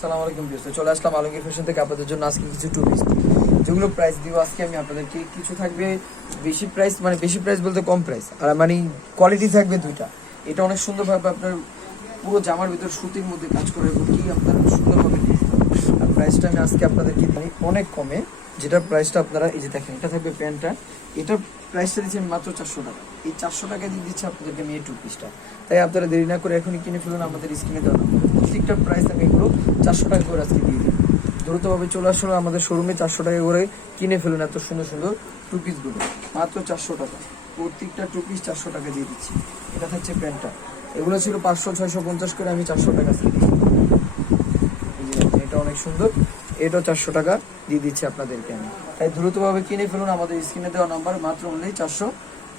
আসসালামু আলাইকুম বিয়স চলে আসলাম আলমগীর ফ্যাশন থেকে আপনাদের জন্য আজকে কিছু টু পিস যেগুলো প্রাইস দিব আজকে আমি আপনাদেরকে কিছু থাকবে বেশি প্রাইস মানে বেশি প্রাইস বলতে কম প্রাইস আর মানে কোয়ালিটি থাকবে দুইটা। এটা অনেক সুন্দরভাবে আপনার পুরো জামার ভিতর সুতির মধ্যে কাজ করে কি আপনারা সুন্দরভাবে প্রাইসটা আমি আজকে আপনাদেরকে অনেক কমে। যেটার প্রাইসটা আপনারা, এই যে দেখেন, এটা থাকবে প্যান্টটা। এটার প্রাইসটা দিচ্ছি মাত্র চারশো টাকা। এই চারশো টাকা দিয়ে দিচ্ছে আপনাদেরকে আমি এই টু। পিসটা তাই আপনারা দেরি না করে এখনই কিনে ফেলুন, আমাদের স্ক্রিনে দেওয়া প্রত্যেকটা প্রাইস আমি এগুলো চারশো টাকা করে আজকে দিয়ে দিই। দ্রুতভাবে চলে আসলে আমাদের শোরুমে চারশো টাকা করে কিনে ফেলুন এত সুন্দর সুন্দর টু পিসগুলো মাত্র চারশো টাকা। প্রত্যেকটা টু পিস চারশো টাকা দিয়ে দিচ্ছি। এটা থাকছে প্যান্টটা। এগুলো ছিল পাঁচশো, ছয়শো পঞ্চাশ করে আমি চারশো টাকা দিয়ে দিচ্ছি এই যে দেখেন, এটা অনেক সুন্দর। এটাও চারশো টাকা দিয়ে দিচ্ছি আপনাদেরকে আমি। তাই দ্রুতভাবে কিনে ফেলুন আমাদের স্ক্রিনে দেওয়া নাম্বার, মাত্র অনলি চারশো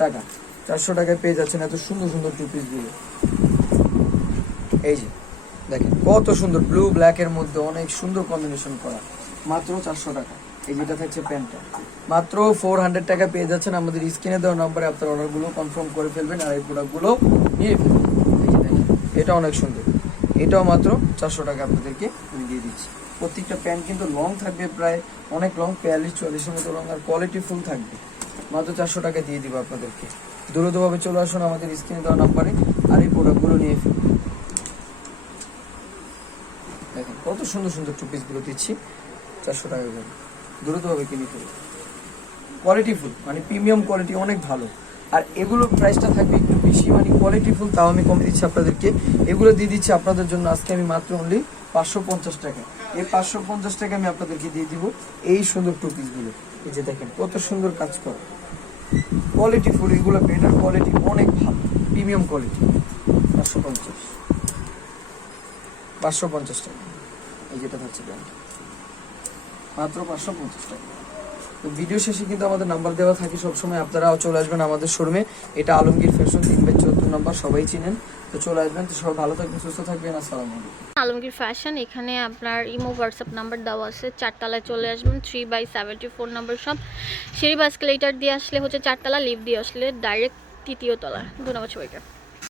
টাকা। চারশো টাকায় পেয়ে যাচ্ছেন এত সুন্দর সুন্দর টু পিসগুলো এই যে, দেখেন, কত সুন্দর ব্লু ব্ল্যাক এর মধ্যে অনেক সুন্দর কম্বিনেশন করা। মাত্র চারশো টাকা। এই যেটা থাকছে প্যান্টটা। মাত্র ফোর হান্ড্রেড টাকা পেয়ে যাচ্ছেন আমাদের স্ক্রিনে দেওয়া নম্বরে আপনার অর্ডারগুলো কনফার্ম করে ফেলবেন আর এই প্রোডাক্টগুলো নিয়ে ফেলবেন। এটা অনেক সুন্দর। এটাও মাত্র চারশো টাকা আপনাদেরকে আমি দিয়ে দিচ্ছি। প্রত্যেকটা প্যান্ট কিন্তু লং থাকবে প্রায় অনেক লং বিয়াল্লিশ চল্লিশের মতো লং আর কোয়ালিটি ফুল থাকবে। মাত্র চারশো টাকা দিয়ে দিব আপনাদেরকে। দ্রুতভাবে চলে আসুন আমাদের স্ক্রিনে দেওয়া নাম্বারে আর এই প্রোডাক্টগুলো নিয়ে ফেলুন দেখেন, কত সুন্দর সুন্দর টু পিসগুলো দিচ্ছি। চারশো টাকা করে। দ্রুতভাবে কিনে ফেলুন। কোয়ালিটি ফুল মানে প্রিমিয়াম কোয়ালিটি অনেক ভালো। আর এগুলোর প্রাইসটা থাকবে একটু বেশি মানে কোয়ালিটি ফুল তাও আমি কমে দিচ্ছি আপনাদেরকে। এগুলো দিয়ে দিচ্ছি আপনাদের জন্য আজকে আমি মাত্র অনলি পাঁচশো পঞ্চাশ টাকা। এই পাঁচশো পঞ্চাশ টাকা আমি আপনাদেরকে দিয়ে দিব। এই সুন্দর টু পিসগুলো এই যে দেখেন, কত সুন্দর কাজ করে। কোয়ালিটি ফুল, এগুলো বেটার কোয়ালিটি অনেক ভালো প্রিমিয়াম কোয়ালিটি পাঁচশো পঞ্চাশ। পাঁচশো পঞ্চাশ টাকা। এই যেটা থাকছে মাত্র পাঁচশো পঞ্চাশ টাকা। তো ভিডিও শেষে কিন্তু আমাদের নাম্বার দেওয়া থাকে, সবসময় আপনারাও চলে আসবেন আমাদের শোরুমে এটা আলমগীর ফ্যাশন তিন বাই চোদ্দ নাম্বার সবাই চিনেন। তো চলে আসবেন। তো সবাই ভালো থাকবেন, সুস্থ থাকবেন, আসসালামু আলাইকুম। আলমগীর ফ্যাশন, এখানে আপনার ইমো হোয়াটসঅ্যাপ নাম্বার দেওয়া আছে। চারতলায় চলে আসবেন three by seventy four number সব সিঁড়ি বাস্কেলেটার দিয়ে আসলে হচ্ছে চারতলা লিফ দিয়ে আসলে ডাইরেক্ট তৃতীয় তলা। ধন্যবাদ সবাইকে।